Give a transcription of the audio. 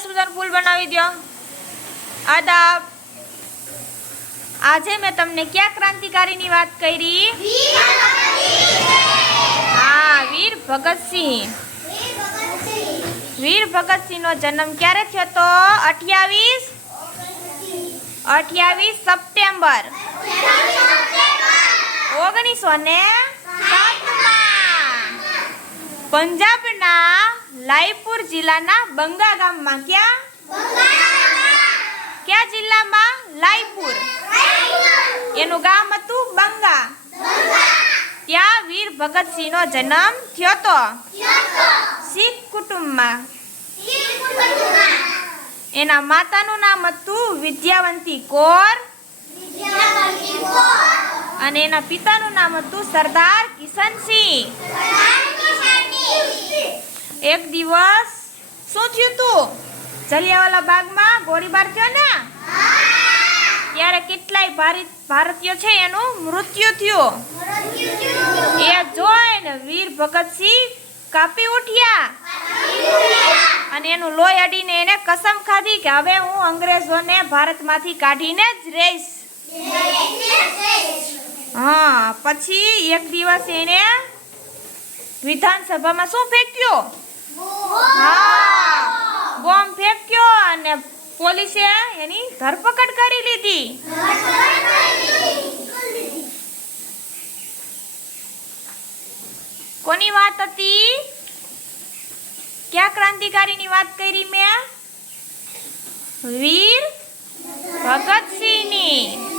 સરસ મજાનું ફૂલ બનાવી દો। આદાબ। આજે મેં તમને ક્યાં ક્રાંતિકારીની વાત કરી? હા, વીર ભગતસિંહ। વીર ભગતસિંહનો જન્મ ક્યારે થયો તો? 28 સપ્ટેમ્બર 1907 પંજાબના લાયપુર જિલ્લાના બંગા ગામમાં। ક્યાં જિલ્લામાં? લાયપુર। એનું ગામ હતું બંગા। ત્યાં વીર ભગતસિંહનો જન્મ થયો તો શીખ કુટુંબમાં। એના માતાનું નામ હતું વિદ્યાવંતી કૌર અને એના પિતાનું નામ હતું સરદાર કિશનસિંહ। એક દિવસ શું થયું તું? જલિયાવાલા બાગમાં ગોળીબાર થયો ને, ત્યારે કેટલાય ભારતીયો છે એનું મૃત્યુ થયું। એ જોઈને વીર ભગતસિંહ કાપી ઉઠ્યા અને એનું લોહી અડીને એને કસમ ખાધી કે હવે હું અંગ્રેજોને ભારતમાંથી કાઢીને જ રહીશ। હા, પછી એક દિવસ એને વિધાનસભામાં શું ફેંક્યું? હા, બોમ્બ ફેંક્યો અને પોલીસે એની ધરપકડ કરી લીધી। કોની વાત હતી? ક્યાં ક્રાંતિકારીની વાત કરી મેં? વીર ભગતસિંહની।